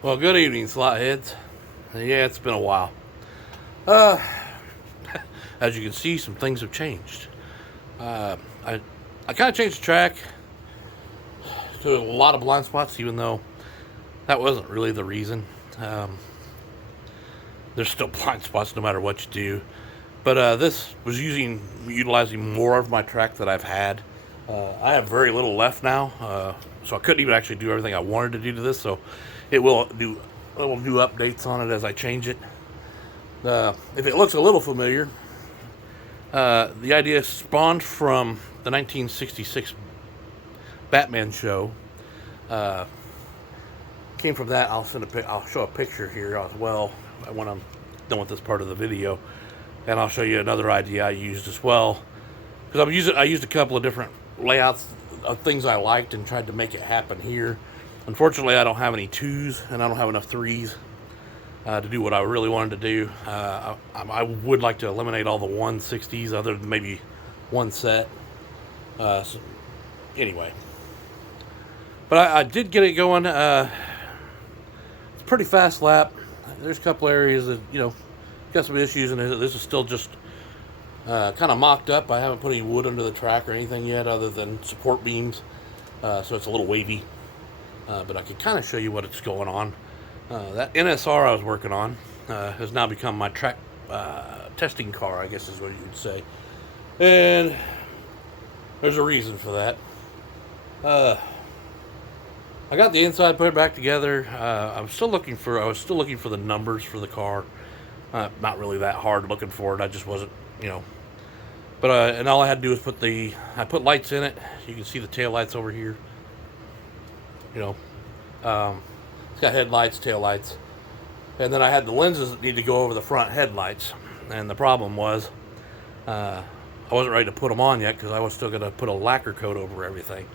Well, good evening, slot heads. Yeah, it's been a while. Uh, as you can see, some things have changed. Uh, I, I kind of changed the track to a lot of blind spots, even though that wasn't really the reason. Um, there's still blind spots no matter what you do. But this was utilizing more of my track that I've had. I have very little left now, so I couldn't even actually do everything I wanted to do to this. So it will do little new updates on it as I change it. If it looks a little familiar, the idea spawned from the 1966 Batman show. Uh, Came from that. I'll show a picture here as well when I'm done with this part of the video, and I'll show you another idea I used as well. Because I used a couple of different layouts of things I liked and tried to make it happen here. Unfortunately, I don't have any twos and I don't have enough threes to do what I really wanted to do. I would like to eliminate all the 160s, other than maybe one set. So anyway, but I did get it going. It's a pretty fast lap. There's a couple areas that got some issues, and this is still just kind of mocked up. I haven't put any wood under the track or anything yet, other than support beams. So it's a little wavy, but I can kind of show you what it's going on. That NSR I was working on has now become my track testing car, I guess is what you would say. And there's a reason for that. I got the inside put it back together. I was still looking for the numbers for the car. Not really that hard looking for it. I just wasn't, But and all I had to do was I put lights in it. You can see the tail lights over here. It's got headlights, tail lights, and then I had the lenses that need to go over the front headlights. And the problem was, I wasn't ready to put them on yet because I was still going to put a lacquer coat over everything.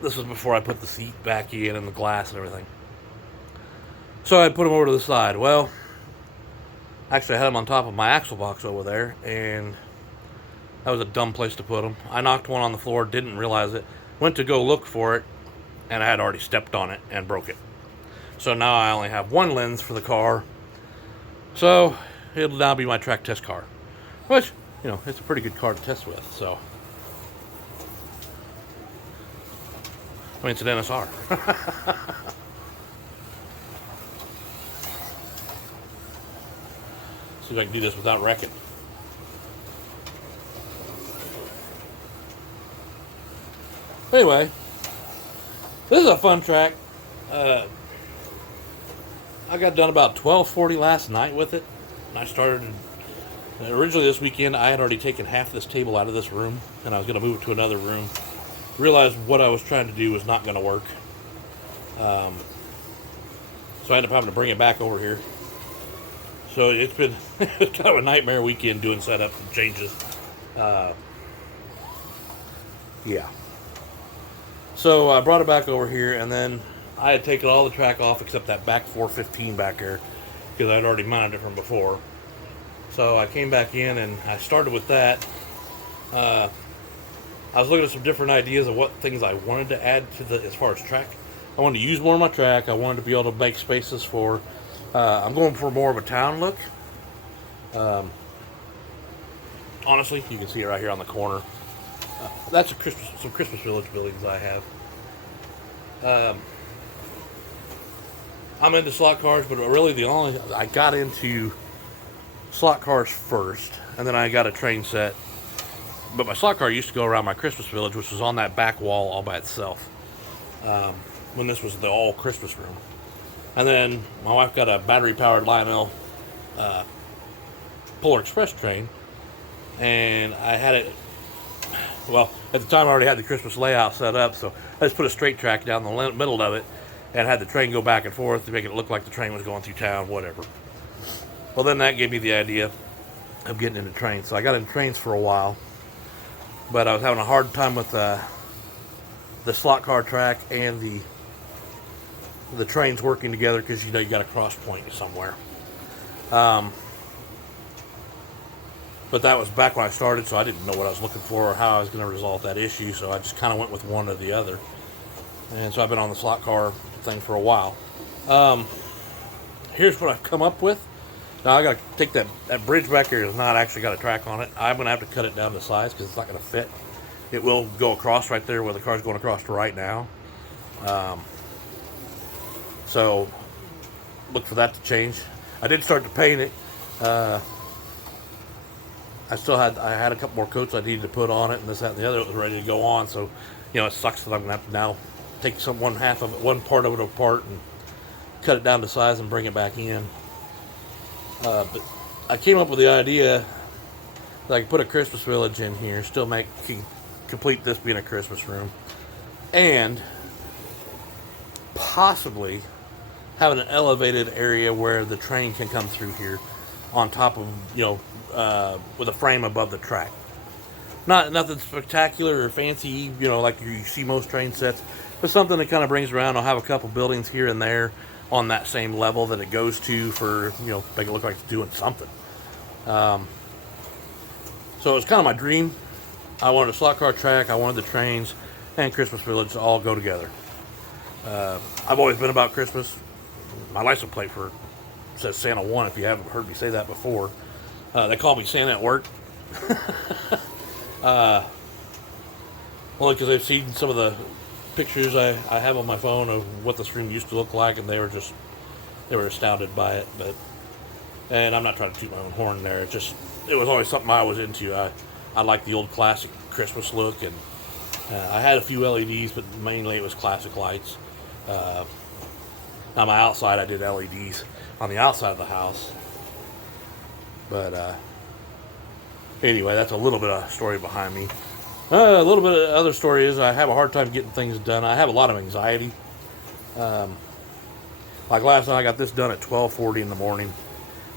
This was before I put the seat back in and the glass and everything. So I put them over to the side. Well, actually I had them on top of my axle box over there, and that was a dumb place to put them. I knocked one on the floor, didn't realize it, went to go look for it, and I had already stepped on it and broke it. So now I only have one lens for the car. So it'll now be my track test car, which, it's a pretty good car to test with. So, I mean, it's an NSR. See if I can do this without wrecking. Anyway, this is a fun track. I got done about 12:40 last night with it. I started originally this weekend. I had already taken half this table out of this room, and I was going to move it to another room. Realized what I was trying to do was not going to work, so I ended up having to bring it back over here. So it's been kind of a nightmare weekend doing setup and changes. Yeah. So I brought it back over here, and then I had taken all the track off except that back 415 back there because I had already mounted it from before. So I came back in and I started with that. I was looking at some different ideas of what things I wanted to add to as far as track. I wanted to use more of my track. I wanted to be able to make spaces for. I'm going for more of a town look. Honestly, you can see it right here on the corner. That's some Christmas Village buildings I have. I'm into slot cars, but really I got into slot cars first, and then I got a train set. But my slot car used to go around my Christmas Village, which was on that back wall all by itself, when this was the all Christmas room. And then my wife got a battery-powered Lionel Polar Express train, and I had it. Well, at the time I already had the Christmas layout set up, so I just put a straight track down the middle of it and had the train go back and forth to make it look like the train was going through town, whatever. Well, then that gave me the idea of getting into trains. So I got into trains for a while, but I was having a hard time with the slot car track and the trains working together because you got a cross point somewhere. But that was back when I started, so I didn't know what I was looking for or how I was going to resolve that issue, so I just kind of went with one or the other. And so I've been on the slot car thing for a while. Here's what I've come up with. Now I got to take that bridge back here. Has not actually got a track on it. I'm gonna have to cut it down to size because it's not gonna fit. It will go across right there where the car's going across to right now. So look for that to change. I did start to paint it. I had a couple more coats I needed to put on it, and this, that, and the other. It was ready to go on. So, it sucks that I'm gonna have to now take one part of it apart and cut it down to size and bring it back in. But I came up with the idea that I could put a Christmas village in here, still complete this being a Christmas room, and possibly having an elevated area where the train can come through here on top of, with a frame above the track. Nothing spectacular or fancy, like you see most train sets, but something that kind of brings around. I'll have a couple buildings here and there on that same level that it goes to for, make it look like it's doing something. So it was kind of my dream. I wanted a slot car track, I wanted the trains, and Christmas Village to all go together. I've always been about Christmas. My license plate says Santa 1, if you haven't heard me say that before. They call me Santa at work. Only because they've seen some of the pictures I have on my phone of what this room used to look like, and they were astounded by it. And I'm not trying to toot my own horn there. It was always something I was into. I like the old classic Christmas look, and I had a few LEDs, but mainly it was classic lights. On my outside, I did LEDs on the outside of the house. But anyway, that's a little bit of story behind me. A little bit of other story is I have a hard time getting things done. I have a lot of anxiety. Like last night, I got this done at 12:40 in the morning.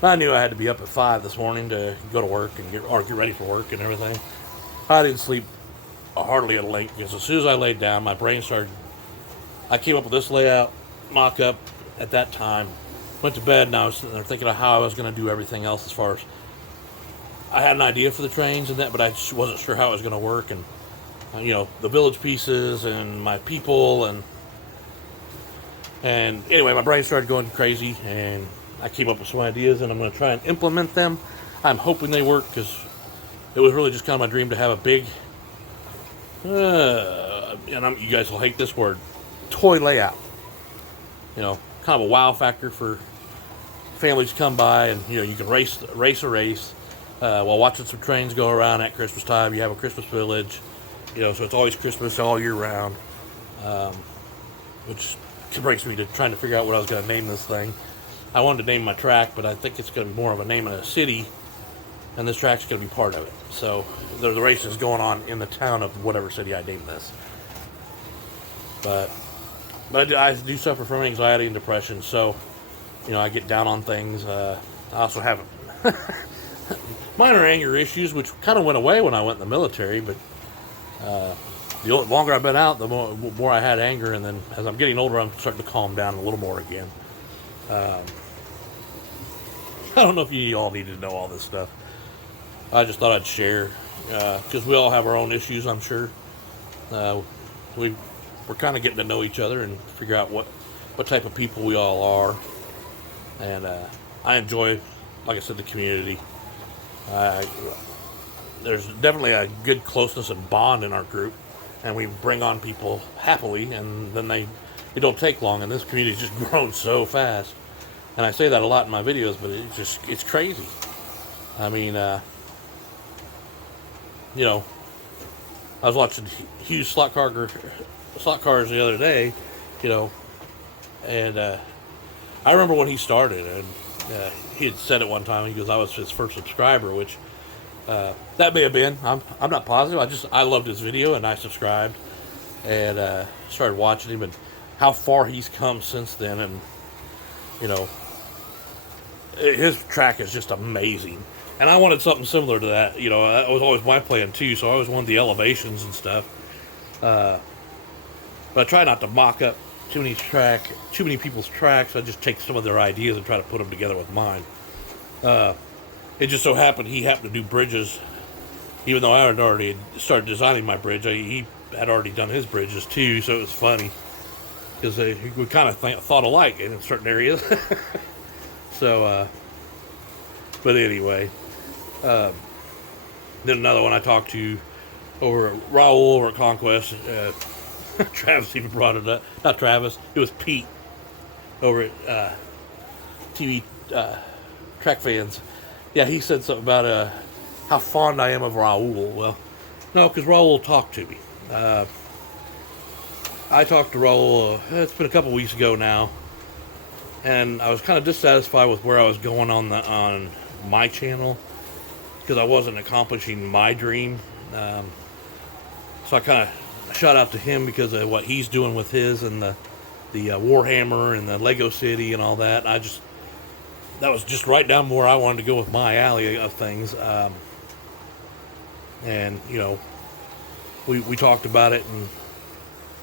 I knew I had to be up at 5 this morning to go to work and get ready for work and everything. I didn't sleep hardly a wink because as soon as I laid down, my brain started. I came up with this layout, mock-up at that time. Went to bed and I was sitting there thinking of how I was going to do everything else as far as I had an idea for the trains and that, but I just wasn't sure how it was going to work, and the village pieces and my people and anyway, my brain started going crazy and I came up with some ideas and I'm going to try and implement them. I'm hoping they work because it was really just kind of my dream to have a big, you guys will hate this word, toy layout. Kind of a wow factor for families to come by and you can race a race while watching some trains go around at Christmas time. You have a Christmas village, so it's always Christmas all year round, which brings me to trying to figure out what I was going to name this thing. I wanted to name my track, but I think it's going to be more of a name of a city, and this track's going to be part of it. So the race is going on in the town of whatever city I named this. But I do suffer from anxiety and depression, so I get down on things. I also have minor anger issues, which kind of went away when I went in the military, but the longer I've been out, the more I had anger, and then as I'm getting older, I'm starting to calm down a little more again. I don't know if you all need to know all this stuff. I just thought I'd share, because we all have our own issues, I'm sure. We're kind of getting to know each other and figure out what type of people we all are. And I enjoy, like I said, the community. There's definitely a good closeness and bond in our group, and we bring on people happily, and then it don't take long, and this community's just grown so fast. And I say that a lot in my videos, but it's crazy. I mean, I was watching huge slot cars the other day, and I remember when he started, and he had said it one time. He goes, "I was his first subscriber," which that may have been. I'm not positive. I loved his video and I subscribed and started watching him, and how far he's come since then, and his track is just amazing. And I wanted something similar to that. That was always my plan too. So I always wanted the elevations and stuff. But I try not to mock up too many people's tracks. I just take some of their ideas and try to put them together with mine. It just so happened he happened to do bridges, even though I had already started designing my bridge. He had already done his bridges too, so it was funny. because we kind of thought alike in certain areas. So, but anyway, then another one I talked to over at Raul over at Conquest. Travis even brought it up. Not Travis, it was Pete over at TV Track Fans. Yeah, he said something about how fond I am of Raul. Well, no, because Raul talked to me. I talked to Raul, it's been a couple weeks ago now, and I was kind of dissatisfied with where I was going on my channel, because I wasn't accomplishing my dream. So I kind of shout out to him because of what he's doing with his, and the Warhammer and the Lego City and all that. That was just right down where I wanted to go with my alley of things. And, you know, we talked about it, and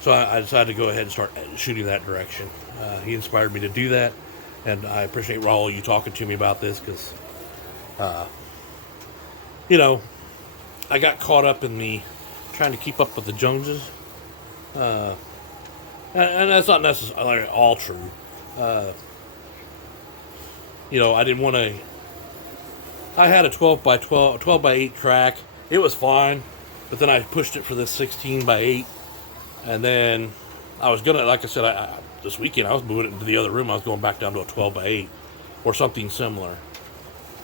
so I decided to go ahead and start shooting that direction. He inspired me to do that, and I appreciate, Raul, you talking to me about this, because, you know, I got caught up in trying to keep up with the Joneses. And that's not necessarily all true. You know, I didn't want to. I had a 12 by 8 track. It was fine, but then I pushed it for this 16 by 8, and then I was gonna, like I said, this weekend I was moving it into the other room. I was going back down to a 12 by 8 or something similar.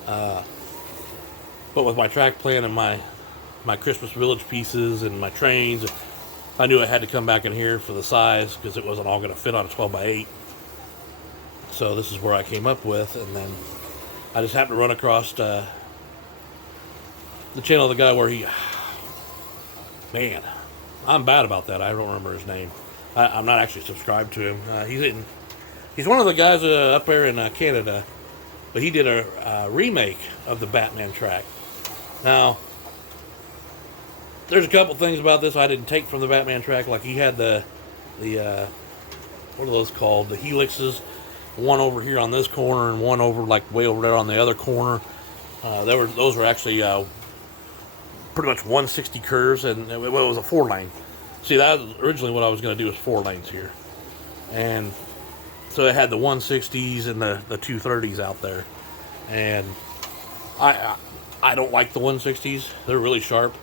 But with my track plan and my Christmas Village pieces and my trains, I knew I had to come back in here for the size, because it wasn't all going to fit on a 12 by 8. So this is where I came up with, and then I just happened to run across the channel of the guy where man, I'm bad about that. I don't remember his name. I'm not actually subscribed to him. He's one of the guys up there in Canada, but he did a remake of the Batman track. Now, there's a couple things about this I didn't take from the Batman track. Like, he had the what are those called? The helixes. One over here on this corner, and one over, like, way over there on the other corner. Those were actually pretty much 160 curves, and it was a 4-lane. See, that was originally what I was going to do, was 4 lanes here. And so it had the 160s and the 230s out there. And I don't like the 160s. They're really sharp.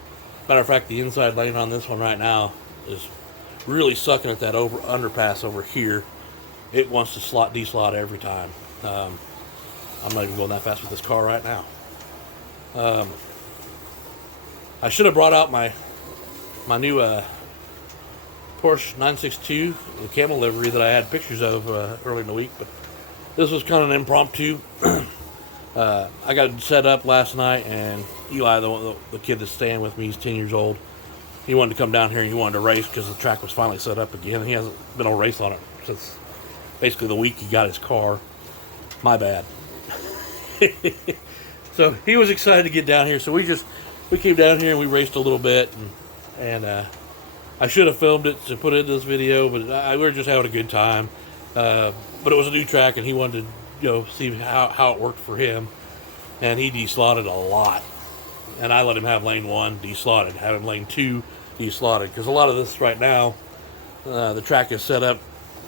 Matter of fact, the inside lane on this one right now is really sucking at that underpass over here. It wants to deslot every time. I'm not even going that fast with this car right now. I should have brought out my new Porsche 962, the camel livery that I had pictures of early in the week, but this was kind of an impromptu. I got set up last night, and Eli, the kid that's staying with me, he's 10 years old. He wanted to come down here, and he wanted to race because the track was finally set up again. He hasn't been able to race on it since basically the week he got his car. My bad. So he was excited to get down here, so we came down here and we raced a little bit, and I should have filmed it to put it in this video, but we were just having a good time. But it was a new track, and he wanted to, see how it worked for him, and he deslotted a lot. And I let him have lane 1 deslotted, have him lane 2 deslotted, because a lot of this right now, the track is set up.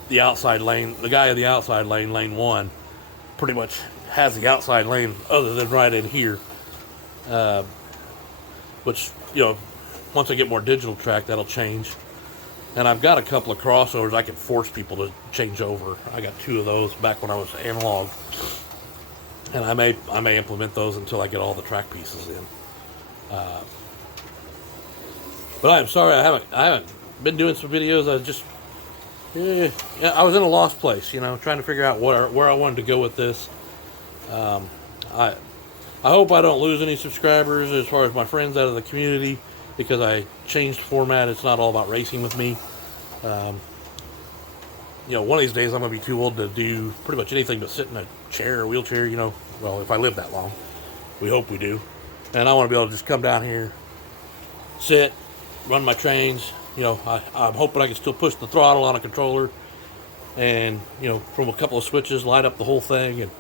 The outside lane, the guy in the outside lane, lane 1, pretty much has the outside lane other than right in here. Which, once I get more digital track, that'll change. And I've got a couple of crossovers I can force people to change over. I got 2 of those back when I was analog. And I may implement those until I get all the track pieces in. But I'm sorry, I haven't been doing some videos. I was in a lost place, trying to figure out where I wanted to go with this. I hope I don't lose any subscribers as far as my friends out of the community, because I changed format. It's not all about racing with me. One of these days I'm going to be too old to do pretty much anything but sit in a chair or wheelchair, well, if I live that long. We hope we do. And I want to be able to just come down here, sit, run my trains. I'm hoping I can still push the throttle on a controller and, from a couple of switches, light up the whole thing, and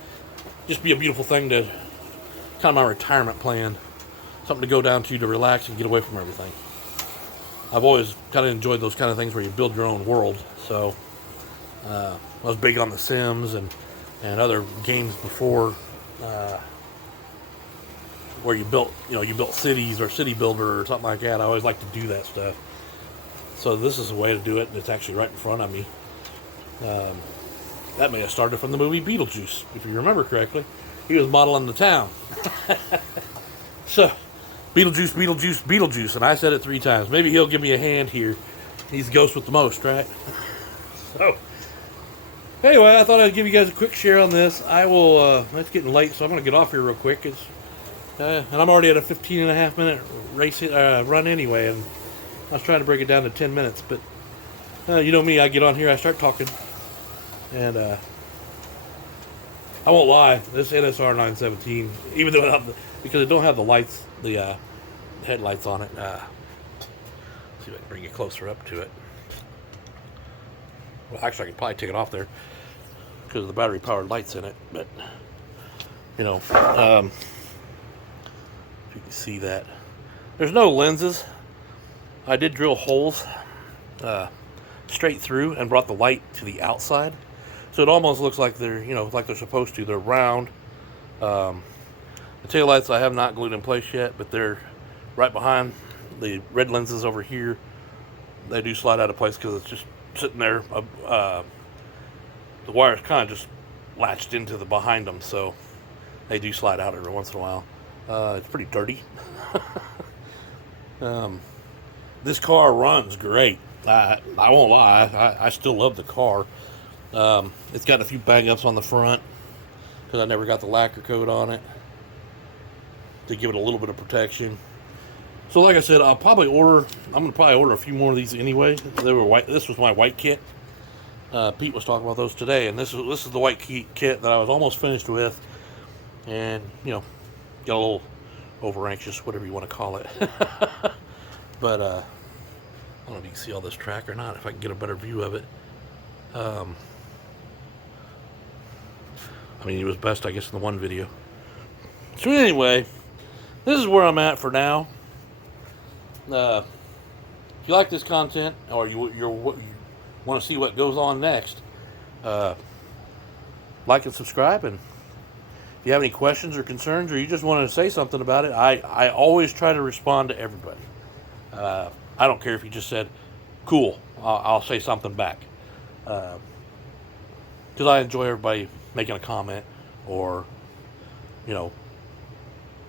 just be a beautiful thing to kind of my retirement plan. Something to go down to relax and get away from everything. I've always kind of enjoyed those kind of things where you build your own world. So I was big on The Sims and other games before, where you built cities or City Builder or something like that. I always like to do that stuff. So this is a way to do it, and it's actually right in front of me. That may have started from the movie Beetlejuice, if you remember correctly. He was modeling the town. So, Beetlejuice, Beetlejuice, Beetlejuice, and I said it 3 times. Maybe he'll give me a hand here. He's the ghost with the most, right? So, anyway, I thought I'd give you guys a quick share on this. I will, it's getting late, so I'm going to get off here real quick. And I'm already at a 15.5-minute race run anyway, and I was trying to break it down to 10 minutes, but you know me, I get on here, I start talking, and I won't lie, this NSR 917, even though because it don't have the lights, the headlights on it. See if I can bring it closer up to it. Well, actually, I could probably take it off there because of the battery-powered lights in it, but you know, if you can see that, there's no lenses. I did drill holes straight through and brought the light to the outside, so it almost looks like they're, like they're supposed to. They're round. The taillights I have not glued in place yet, but they're right behind the red lenses over here. They do slide out of place because it's just sitting there. The wire's kind of just latched into the behind them, so they do slide out every once in a while. It's pretty dirty. This car runs great. I won't lie. I still love the car. It's got a few bang-ups on the front because I never got the lacquer coat on it to give it a little bit of protection. So like I said, I'm going to probably order a few more of these anyway. They were white. This was my white kit. Pete was talking about those today, and this is the white kit that I was almost finished with, and got a little over anxious, whatever you want to call it. But I don't know if you can see all this track or not, if I can get a better view of it. I mean, it was best, I guess, in the one video. So anyway, this is where I'm at for now. If you like this content, or you want to see what goes on next, like and subscribe. And if you have any questions or concerns, or you just want to say something about it, I always try to respond to everybody. I don't care if you just said, cool, I'll say something back. Because I enjoy everybody making a comment, or,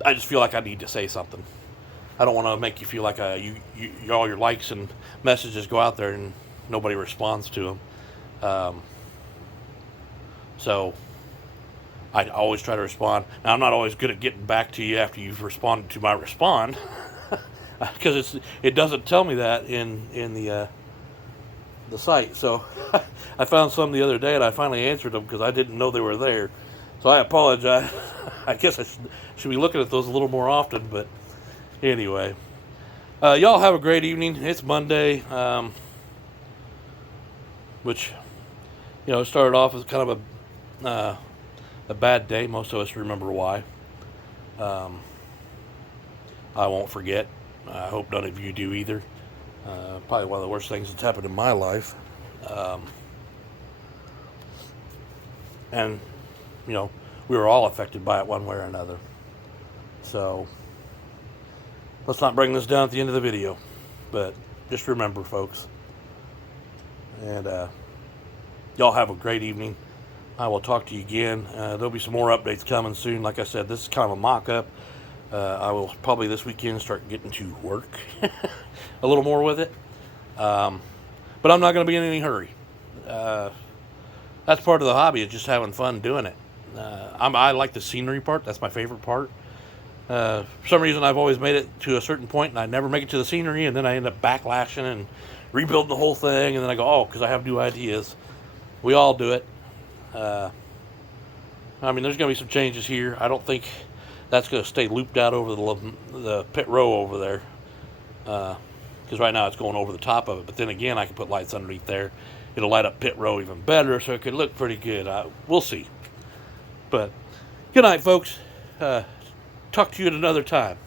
I just feel like I need to say something. I don't want to make you feel like all your likes and messages go out there and nobody responds to them. So I always try to respond. Now, I'm not always good at getting back to you after you've responded to my respond. Because it doesn't tell me that in the site. So I found some the other day, and I finally answered them because I didn't know they were there. So I apologize. I guess I should be looking at those a little more often. But anyway, y'all have a great evening. It's Monday, which started off as kind of a bad day. Most of us remember why. I won't forget. I hope none of you do either. Probably one of the worst things that's happened in my life. And, we were all affected by it one way or another. So, let's not bring this down at the end of the video. But just remember, folks. And y'all have a great evening. I will talk to you again. There'll be some more updates coming soon. Like I said, this is kind of a mock-up. I will probably this weekend start getting to work a little more with it. But I'm not going to be in any hurry. That's part of the hobby, is just having fun doing it. I like the scenery part. That's my favorite part. For some reason, I've always made it to a certain point, and I never make it to the scenery, and then I end up backlashing and rebuilding the whole thing, and then I go, because I have new ideas. We all do it. I mean, there's going to be some changes here. I don't think that's going to stay looped out over the pit row over there, because right now it's going over the top of it. But then again, I can put lights underneath there. It'll light up pit row even better, so it could look pretty good. We'll see. But good night, folks. Talk to you at another time.